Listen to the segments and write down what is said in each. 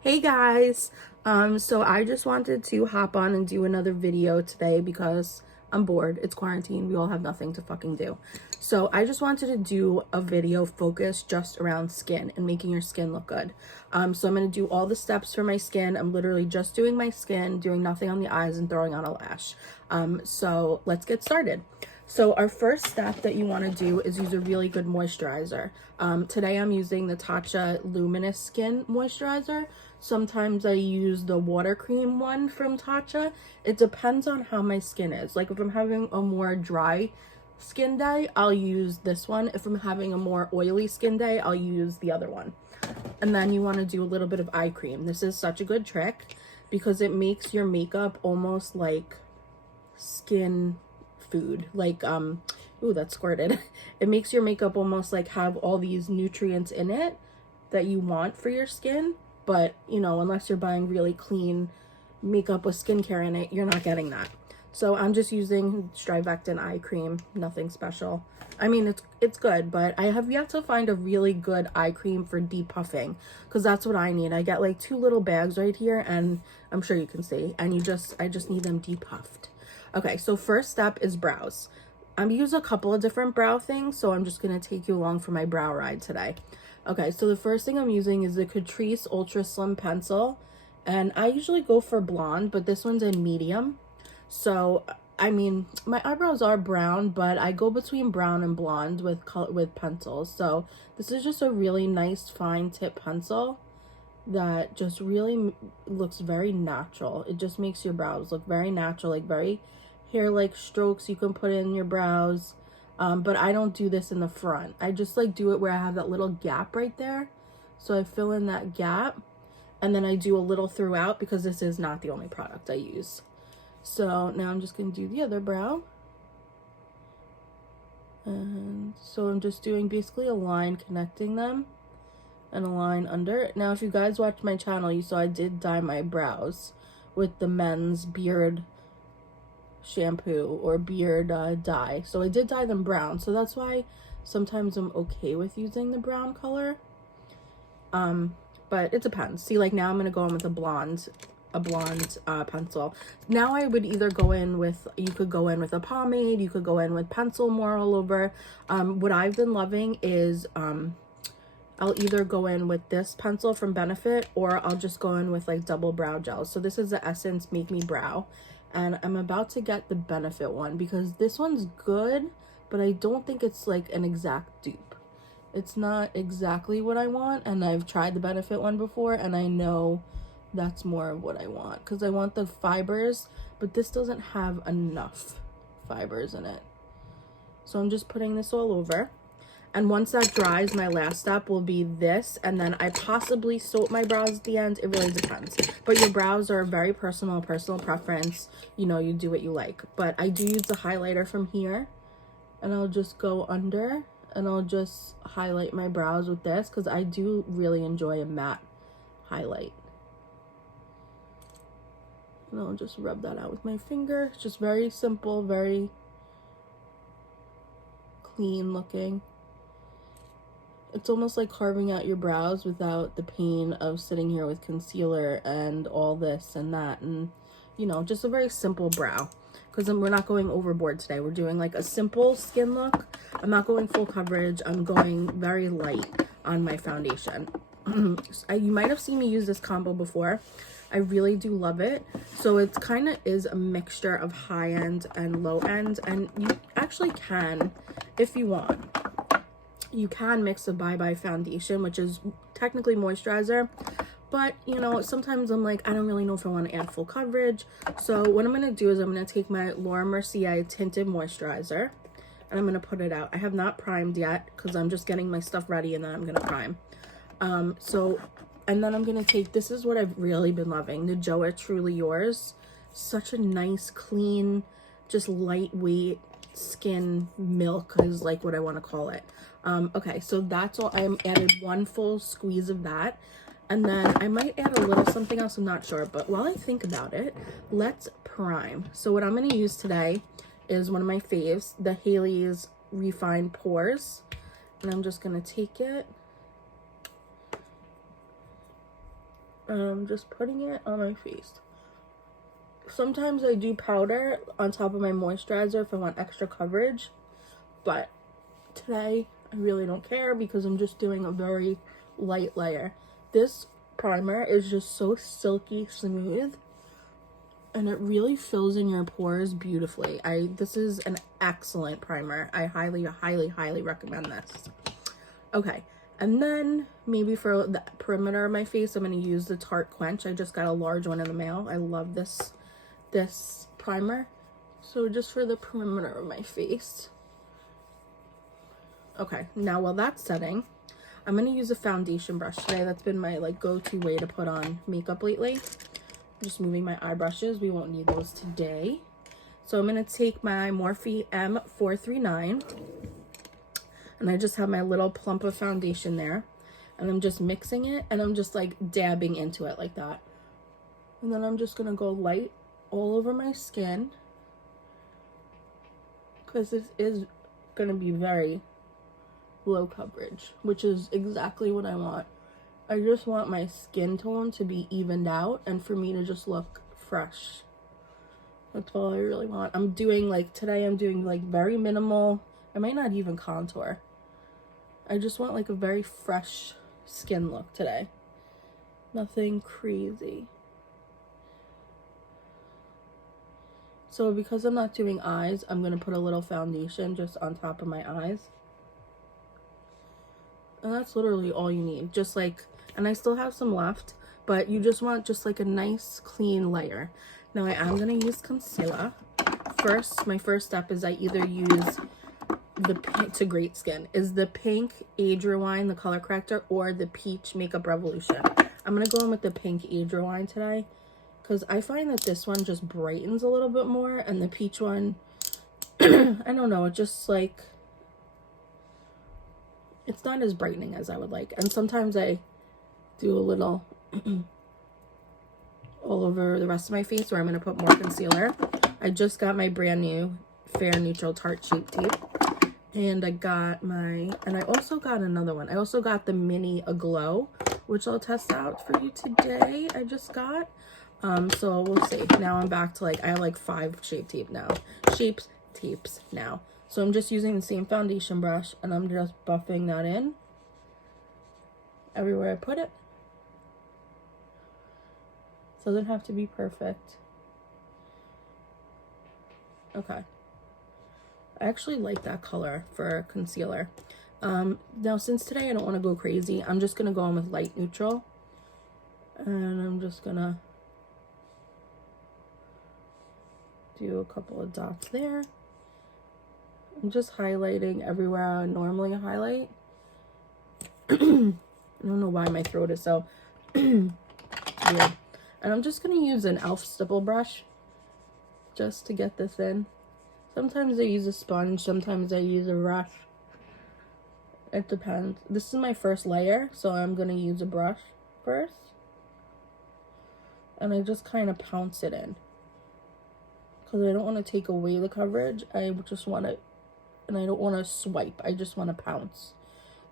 Hey guys, so I just wanted to hop on and do another video today because I'm bored. It's quarantine. We all have nothing to fucking do. So I just wanted to do a video focused just around skin and making your skin look good. So I'm going to do all the steps for my skin. I'm literally just doing my skin, doing nothing on the eyes and throwing on a lash. So let's get started. So our first step that you want to do is use a really good moisturizer. Today I'm using the Tatcha Luminous Skin Moisturizer. Sometimes I use the water cream one from Tatcha. It depends on how my skin is. Like if I'm having a more dry skin day, I'll use this one. If I'm having a more oily skin day, I'll use the other one. And then you want to do a little bit of eye cream. This is such a good trick because it makes your makeup almost like skin food. Like ooh, that squirted. It makes your makeup almost like have all these nutrients in it that you want for your skin, but you know, unless you're buying really clean makeup with skincare in it, you're not getting that. So I'm just using Strivectin eye cream, nothing special. I mean, it's good, but I have yet to find a really good eye cream for depuffing, because that's what I need. I get like 2 little bags right here, and I'm sure you can see, and I just need them depuffed. Okay, so first step is brows. I'm using a couple of different brow things, so I'm just going to take you along for my brow ride today. Okay, so the first thing I'm using is the Catrice Ultra Slim Pencil, and I usually go for blonde, but this one's in medium. So, I mean, my eyebrows are brown, but I go between brown and blonde with pencils. So this is just a really nice fine tip pencil that just really looks very natural. It just makes your brows look very natural, like very hair-like strokes you can put in your brows. But I don't do this in the front. I just like do it where I have that little gap right there. So I fill in that gap, and then I do a little throughout because this is not the only product I use. So now I'm just going to do the other brow. And so I'm just doing basically a line connecting them and a line under. Now, if you guys watched my channel, you saw I did dye my brows with the men's beard shampoo or beard dye. So I did dye them brown. So that's why sometimes I'm okay with using the brown color. But it depends. See, like now I'm going to go in with a blonde pencil. Now I would either go in with, you could go in with a pomade, you could go in with pencil more all over. What I've been loving is I'll either go in with this pencil from Benefit, or I'll just go in with like double brow gel. So this is the Essence Make Me Brow, and I'm about to get the Benefit one because this one's good, but I don't think it's like an exact dupe. It's not exactly what I want, and I've tried the Benefit one before, and I know that's more of what I want because I want the fibers, but this doesn't have enough fibers in it. So I'm just putting this all over. And once that dries, my last step will be this, and then I possibly soap my brows at the end. It really depends. But your brows are very personal preference. You know, you do what you like. But I do use the highlighter from here, and I'll just go under, and I'll just highlight my brows with this because I do really enjoy a matte highlight. And I'll just rub that out with my finger. It's just very simple, very clean looking. It's almost like carving out your brows without the pain of sitting here with concealer and all this and that, and you know, just a very simple brow, because we're not going overboard today. We're doing like a simple skin look. I'm not going full coverage. I'm going very light on my foundation. You might have seen me use this combo before. I really do love it. So it kind of is a mixture of high end and low end, and you actually can, if you want, you can mix a Bye Bye foundation, which is technically moisturizer, but you know, sometimes I'm like, I don't really know if I want to add full coverage. So what I'm going to do is I'm going to take my Laura Mercier tinted moisturizer, and I'm going to put it out. I have not primed yet because I'm just getting my stuff ready, and then I'm going to prime. And then I'm going to take, this is what I've really been loving, the Joa Truly Yours. Such a nice, clean, just lightweight skin milk is like what I want to call it. Okay, so that's all. I added 1 full squeeze of that, and then I might add a little something else, I'm not sure, but while I think about it, let's prime. So what I'm going to use today is one of my faves, the Haley's Refined Pores, and I'm just going to take it, Just putting it on my face. Sometimes I do powder on top of my moisturizer if I want extra coverage, but today I really don't care because I'm just doing a very light layer. This primer is just so silky smooth, and it really fills in your pores beautifully. This is an excellent primer. I highly, highly, highly recommend this. Okay, and then maybe for the perimeter of my face, I'm going to use the Tarte Quench. I just got a large one in the mail. I love this primer. So just for the perimeter of my face. Okay, now while that's setting, I'm going to use a foundation brush today. That's been my like go-to way to put on makeup lately. I'm just moving my eye brushes. We won't need those today. So I'm going to take my Morphe M439, and I just have my little plump of foundation there, and I'm just mixing it, and I'm just like dabbing into it like that. And then I'm just going to go light all over my skin, because this is going to be very low coverage, which is exactly what I want. I just want my skin tone to be evened out and for me to just look fresh. That's all I really want. I'm doing like today, I'm doing like very minimal. I might not even contour. I just want like a very fresh skin look today. Nothing crazy. So because I'm not doing eyes, I'm going to put a little foundation just on top of my eyes. And that's literally all you need. Just like, and I still have some left, but you just want just like a nice clean layer. Now I am going to use concealer. First, my first step is I either use to Great Skin, is the pink Age Rewind, the color corrector, or the peach Makeup Revolution. I'm going to go in with the pink Age Rewind today, because I find that this one just brightens a little bit more, and the peach one, I don't know, it just like, it's not as brightening as I would like. And sometimes I do a little all over the rest of my face where I'm going to put more concealer. I just got my brand new Fair Neutral Tarte Shape Tape. And I got and I also got another one. I also got the mini Aglow, which I'll test out for you today. I just got. So we'll see. Now I'm back to like, I have like 5 shape tapes now. So I'm just using the same foundation brush, and I'm just buffing that in everywhere I put it. Doesn't have to be perfect. Okay. I actually like that color for concealer. Now since today I don't want to go crazy, I'm just going to go in with light neutral. And I'm just going to do a couple of dots there. I'm just highlighting everywhere I normally highlight. I don't know why my throat is so weird. And I'm just going to use an e.l.f. stipple brush just to get this in. Sometimes I use a sponge, sometimes I use a brush. It depends. This is my first layer, so I'm going to use a brush first. And I just kind of pounce it in, because I don't want to take away the coverage. I just want to, and I don't want to swipe. I just want to pounce,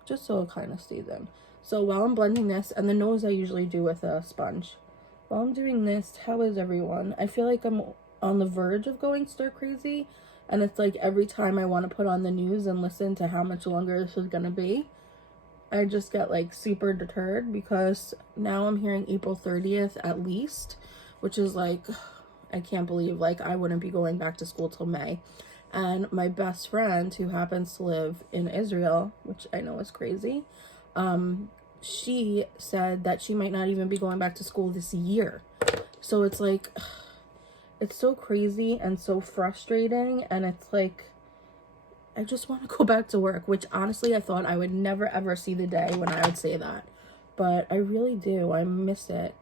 just so it kind of stays in. So while I'm blending this, and the nose I usually do with a sponge. While I'm doing this, how is everyone? I feel like I'm on the verge of going stir crazy. And it's like every time I want to put on the news and listen to how much longer this is going to be, I just get like super deterred, because now I'm hearing April 30th at least, which is like, I can't believe like I wouldn't be going back to school till May. And my best friend, who happens to live in Israel, which I know is crazy, she said that she might not even be going back to school this year. So it's like, it's so crazy and so frustrating, and it's like, I just want to go back to work, which honestly I thought I would never ever see the day when I would say that, but I really do. I miss it.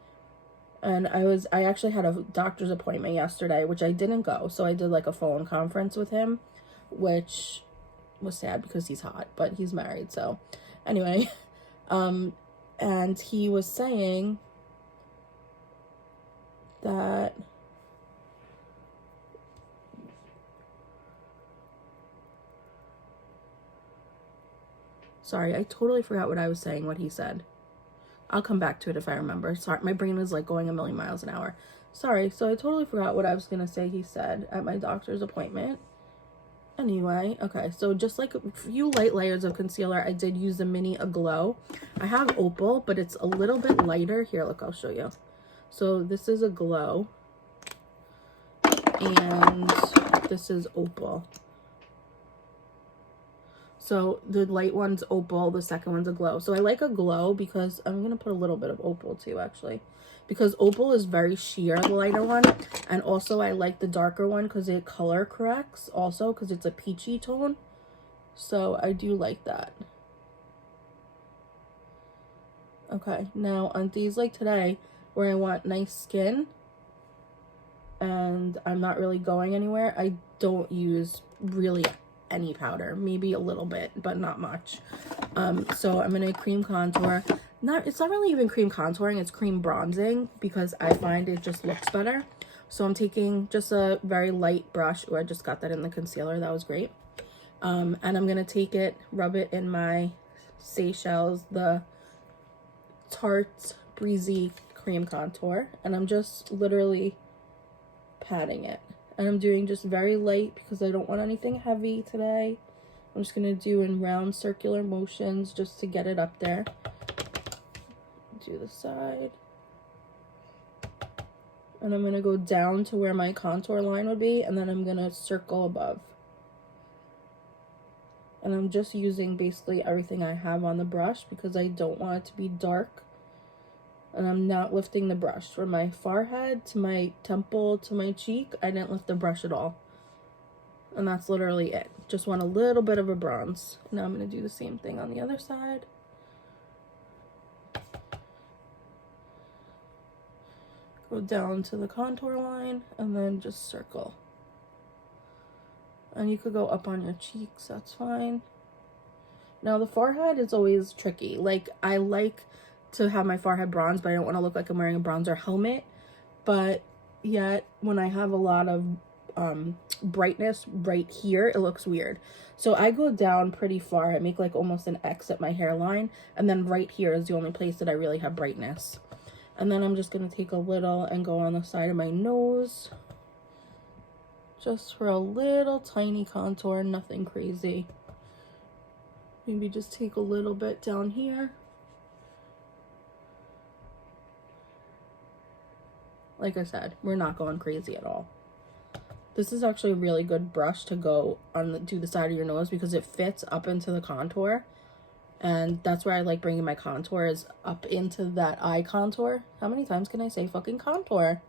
And I actually had a doctor's appointment yesterday, which I didn't go, so I did like a phone conference with him, which was sad because he's hot, but he's married. So anyway, and he was saying that sorry, I totally forgot what I was saying, what he said. I'll come back to it if I remember. Sorry, my brain is like going a million miles an hour. Sorry, so I totally forgot what I was gonna say he said at my doctor's appointment. Anyway, okay, so just like a few light layers of concealer, I did use the Mini Aglow. I have Opal, but it's a little bit lighter. Here, look, I'll show you. So this is a Glow, and this is Opal. So the light one's Opal, the second one's a Glow. So I like a Glow because I'm going to put a little bit of Opal too, actually. Because Opal is very sheer, the lighter one. And also I like the darker one because it color corrects also because it's a peachy tone. So I do like that. Okay, now on these like today where I want nice skin and I'm not really going anywhere, I don't use really any powder, maybe a little bit, but not much. So I'm gonna cream contour. It's not really even cream contouring, it's cream bronzing because I find it just looks better. So I'm taking just a very light brush. Oh, I just got that in the concealer, that was great. And I'm gonna take it, rub it in my Seychelles, the Tarte Breezy cream contour, and I'm just literally patting it. And I'm doing just very light because I don't want anything heavy today. I'm just going to do in round circular motions just to get it up there. Do the side. And I'm going to go down to where my contour line would be, and then I'm going to circle above. And I'm just using basically everything I have on the brush because I don't want it to be dark. And I'm not lifting the brush from my forehead to my temple to my cheek. I didn't lift the brush at all. And that's literally it. Just want a little bit of a bronze. Now I'm going to do the same thing on the other side. Go down to the contour line and then just circle. And you could go up on your cheeks, that's fine. Now the forehead is always tricky. Like, I like to have my forehead bronze, but I don't want to look like I'm wearing a bronzer helmet. But yet when I have a lot of brightness right here, it looks weird. So I go down pretty far. I make like almost an X at my hairline, and then right here is the only place that I really have brightness. And then I'm just going to take a little and go on the side of my nose just for a little tiny contour, nothing crazy. Maybe just take a little bit down here. Like I said, we're not going crazy at all. This is actually a really good brush to go on to the side of your nose because it fits up into the contour. And that's where I like bringing my contour, is up into that eye contour. How many times can I say fucking contour?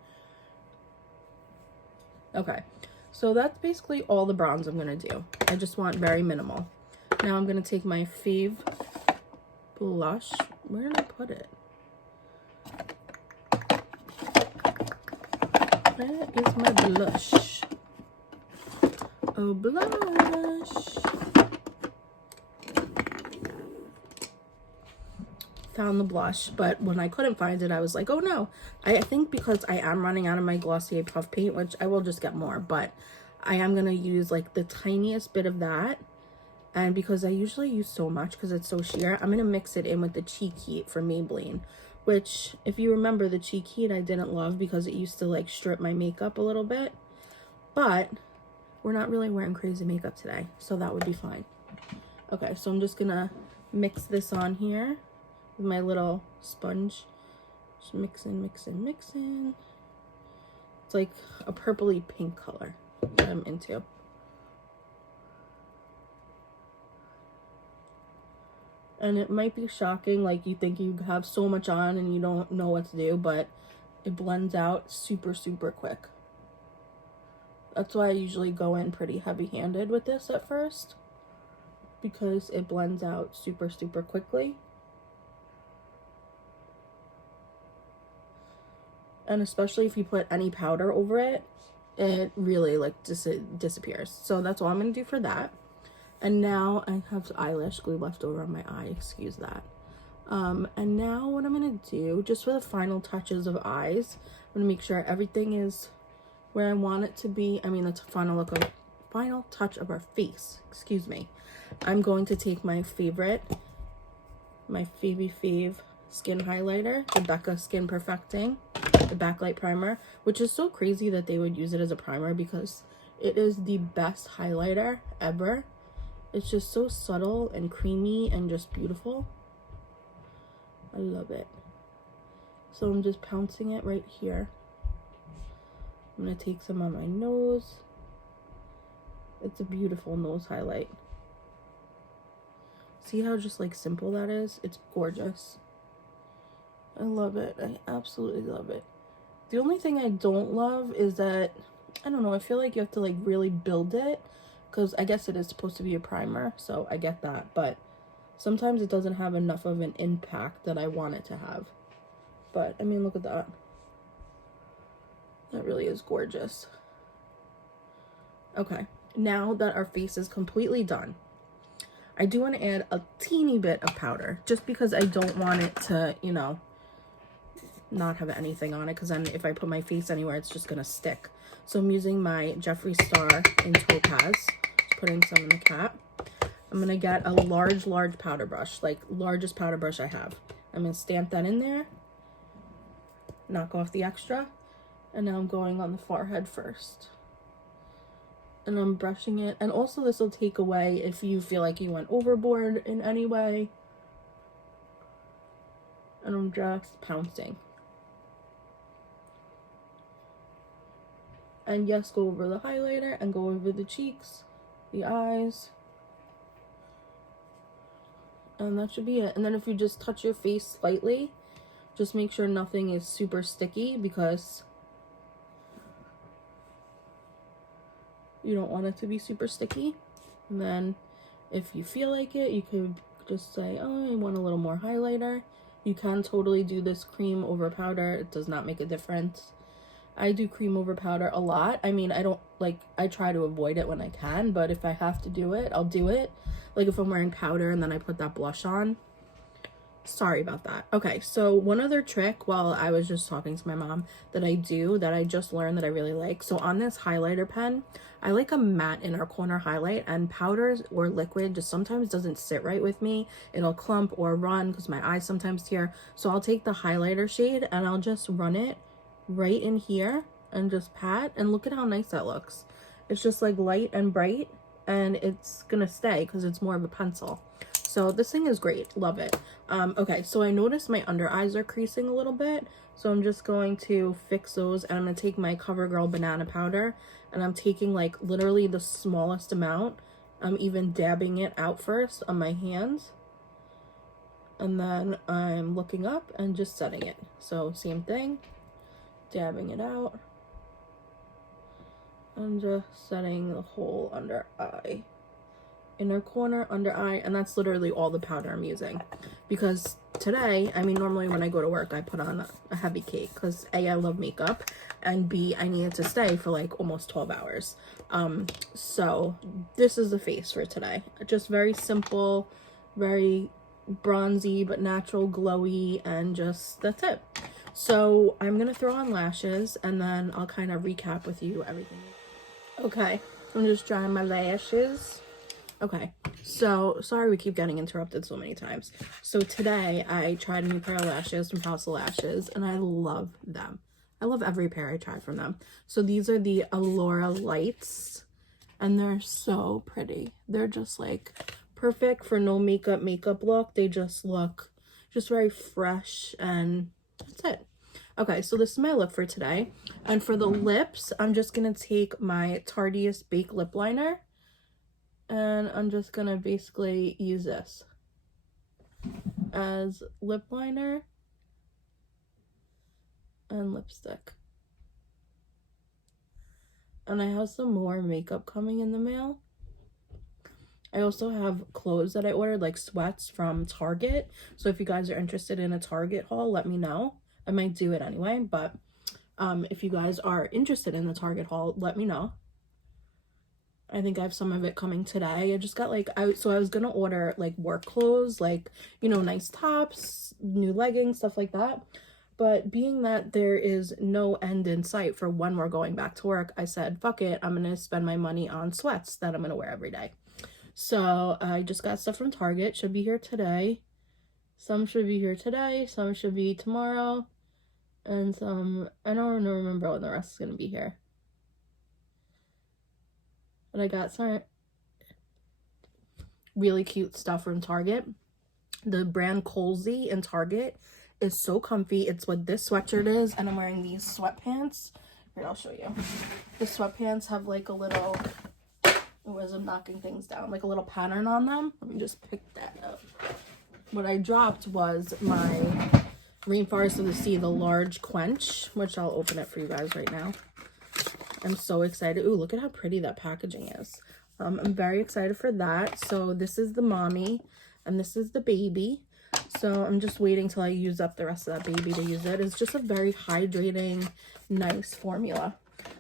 Okay, so that's basically all the bronze I'm going to do. I just want very minimal. Now I'm going to take my fave blush. Where did I put it? Where is my blush? Oh, blush. Found the blush, but when I couldn't find it, I was like, oh no. I think because I am running out of my Glossier Puff Paint, which I will just get more, but I am going to use like the tiniest bit of that. And because I usually use so much because it's so sheer, I'm going to mix it in with the Cheek Heat from Maybelline. Which, if you remember, the Cheek Heat I didn't love because it used to like strip my makeup a little bit. But we're not really wearing crazy makeup today, so that would be fine. Okay, so I'm just gonna mix this on here with my little sponge. Just mixing, mixing, mixing. It's like a purpley pink color that I'm into. And it might be shocking, like you think you have so much on and you don't know what to do, but it blends out super, super quick. That's why I usually go in pretty heavy-handed with this at first, because it blends out super, super quickly. And especially if you put any powder over it, it really like disappears. So that's all I'm going to do for that. And now I have eyelash glue left over on my eye, excuse that. And now what I'm going to do, just for the final touches of eyes, I'm going to make sure everything is where I want it to be. I mean, the final touch of our face, excuse me. I'm going to take my favorite, my fave skin highlighter, the Becca Skin Perfecting, the Backlight Primer, which is so crazy that they would use it as a primer because it is the best highlighter ever. It's just so subtle and creamy and just beautiful. I love it. So I'm just pouncing it right here. I'm going to take some on my nose. It's a beautiful nose highlight. See how just like simple that is? It's gorgeous. I love it. I absolutely love it. The only thing I don't love is that, I don't know, I feel like you have to like really build it, because I guess it is supposed to be a primer, so I get that, but sometimes it doesn't have enough of an impact that I want it to have. But I mean, look at that. That really is gorgeous. Okay, now that our face is completely done, I do want to add a teeny bit of powder, just because I don't want it to, you know, not have anything on it, because then if I put my face anywhere, it's just going to stick. So I'm using my Jeffree Star in Topaz, just putting some in the cap. I'm going to get a large powder brush, like largest powder brush I have. I'm going to stamp that in there, knock off the extra, and now I'm going on the forehead first. And I'm brushing it, and also this will take away if you feel like you went overboard in any way. And I'm just pouncing. And yes, go over the highlighter and go over the cheeks, the eyes. And that should be it. And then if you just touch your face slightly, just make sure nothing is super sticky, because you don't want it to be super sticky. And then if you feel like it, you could just say, oh, I want a little more highlighter. You can totally do this cream over powder. It does not make a difference. I do cream over powder a lot. I mean, I try to avoid it when I can, but if I have to do it, I'll do it. Like if I'm wearing powder and then I put that blush on. Sorry about that. Okay, so one other trick while I was just talking to my mom that I do, that I just learned that I really like. So on this highlighter pen, I like a matte inner corner highlight, and powders or liquid just sometimes doesn't sit right with me. It'll clump or run because my eyes sometimes tear. So I'll take the highlighter shade and I'll just run it right in here and just pat, and look at how nice that looks. It's just like light and bright, and it's gonna stay because it's more of a pencil. So this thing is great. Love it. Okay, so I noticed my under eyes are creasing a little bit, so I'm just going to fix those, and I'm gonna take my CoverGirl banana powder, and I'm taking like literally the smallest amount. I'm even dabbing it out first on my hands, and then I'm looking up and just setting it. So same thing, dabbing it out and just setting the whole under eye, inner corner, under eye, and that's literally all the powder I'm using. Because today, I mean, normally when I go to work, I put on a heavy cake because A, I love makeup, and B, I needed to stay for like almost 12 hours. So this is the face for today. Just very simple, very bronzy but natural, glowy, and just that's it. So I'm gonna throw on lashes, and then I'll kind of recap with you everything. Okay, I'm just drying my lashes. Okay, so sorry we keep getting interrupted so many times. So today I tried a new pair of lashes from House of Lashes, and I love them. I love every pair I try from them. So these are the Allura Lights, and they're so pretty. They're just like perfect for no makeup look. They just look just very fresh, and that's it. Okay, so this is my lip for today. And for the lips, I'm just going to take my Tarteist Baked Lip Liner. And I'm just going to basically use this as lip liner and lipstick. And I have some more makeup coming in the mail. I also have clothes that I ordered, like sweats from Target. So if you guys are interested in a Target haul, let me know. I might do it anyway, but if you guys are interested in the Target haul, let me know. I think I have some of it coming today. I just got like, I was gonna order like work clothes, like, you know, nice tops, new leggings, stuff like that. But being that there is no end in sight for when we're going back to work, I said, fuck it, I'm gonna spend my money on sweats that I'm gonna wear every day. So I just got stuff from Target, should be here today. Some should be here today, some should be tomorrow, and some, I don't remember when the rest is going to be here. But I got some really cute stuff from Target. The brand Colsey in Target is so comfy. It's what this sweatshirt is, and I'm wearing these sweatpants. Here, I'll show you. The sweatpants have like a little, as I'm knocking things down, like a little pattern on them. Let me just pick that up. What I dropped was my Rainforest of the Sea, the large quench, which I'll open it for you guys right now. I'm so excited. Ooh, look at how pretty that packaging is. I'm very excited for that. So this is the mommy and this is the baby. So I'm just waiting till I use up the rest of that baby to use it. It's just a very hydrating, nice formula.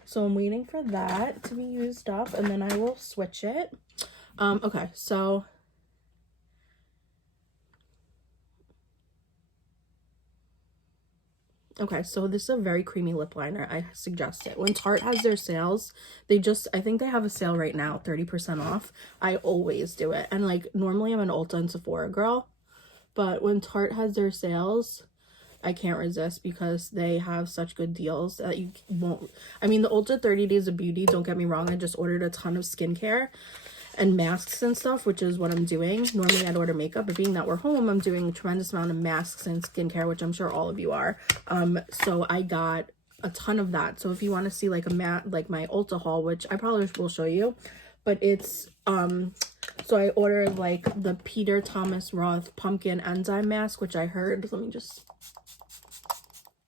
So I'm waiting for that to be used up and then I will switch it. Okay, so this is a very creamy lip liner. I suggest it. When Tarte has their sales, I think they have a sale right now, 30% off. I always do it. And like, normally I'm an Ulta and Sephora girl, but when Tarte has their sales, I can't resist because they have such good deals that you won't. I mean, the Ulta 30 Days of Beauty, don't get me wrong, I just ordered a ton of skincare and masks and stuff, which is what I'm doing. Normally I'd order makeup, but being that we're home, I'm doing a tremendous amount of masks and skincare, which I'm sure all of you are. So I got a ton of that. So if you want to see like like my Ulta haul, which I probably will show you, but it's so I ordered like the Peter Thomas Roth pumpkin enzyme mask, which I heard, let me just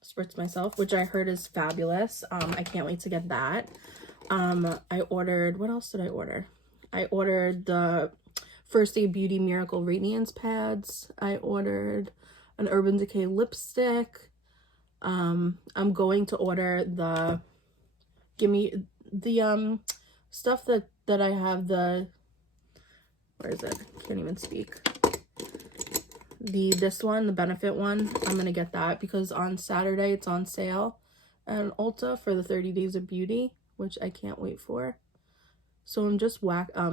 spritz myself, which I heard is fabulous. I can't wait to get that. I ordered, what else did I order? I ordered the First Aid Beauty Miracle Radiance pads. I ordered an Urban Decay lipstick. I'm going to order the stuff that I have, the, where is it? Can't even speak. This one, the Benefit one, I'm gonna get that because on Saturday it's on sale at Ulta for the 30 Days of Beauty, which I can't wait for. So I'm just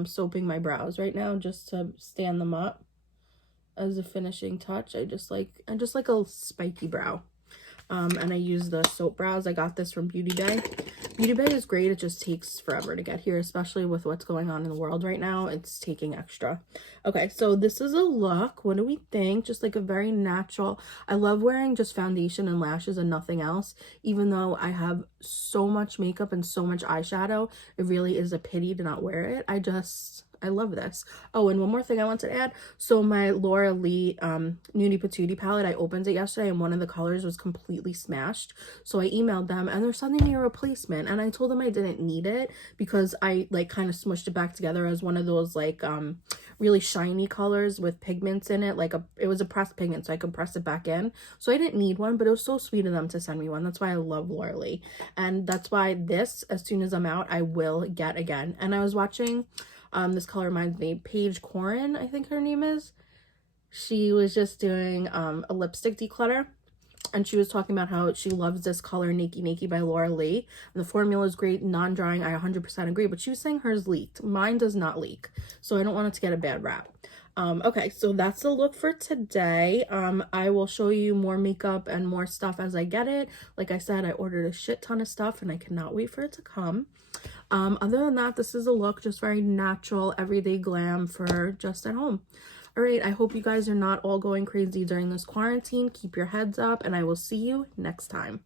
soaping my brows right now just to stand them up as a finishing touch. I just like a spiky brow. And I use the soap brows. I got this from Beauty Bay. Beauty Bay is great. It just takes forever to get here, especially with what's going on in the world right now. It's taking extra. Okay, so this is a look. What do we think? Just like a very natural. I love wearing just foundation and lashes and nothing else. Even though I have so much makeup and so much eyeshadow, it really is a pity to not wear it. I love this. Oh, and one more thing I want to add. So my Laura Lee Nudie Patootie palette, I opened it yesterday and one of the colors was completely smashed. So I emailed them and they're sending me a replacement. And I told them I didn't need it because I like kind of smushed it back together as one of those like really shiny colors with pigments in it. It was a pressed pigment, so I could press it back in. So I didn't need one, but it was so sweet of them to send me one. That's why I love Laura Lee. And that's why this, as soon as I'm out, I will get again. And I was watching... this color reminds me, Paige Corin, I think her name is. She was just doing a lipstick declutter. And she was talking about how she loves this color, Nakey Nakey by Laura Lee. And the formula is great, non-drying. I 100% agree. But she was saying hers leaked. Mine does not leak. So I don't want it to get a bad rap. Okay, so that's the look for today. I will show you more makeup and more stuff as I get it. Like I said, I ordered a shit ton of stuff and I cannot wait for it to come. Other than that, this is a look, just very natural, everyday glam for just at home. All right, I hope you guys are not all going crazy during this quarantine. Keep your heads up, and I will see you next time.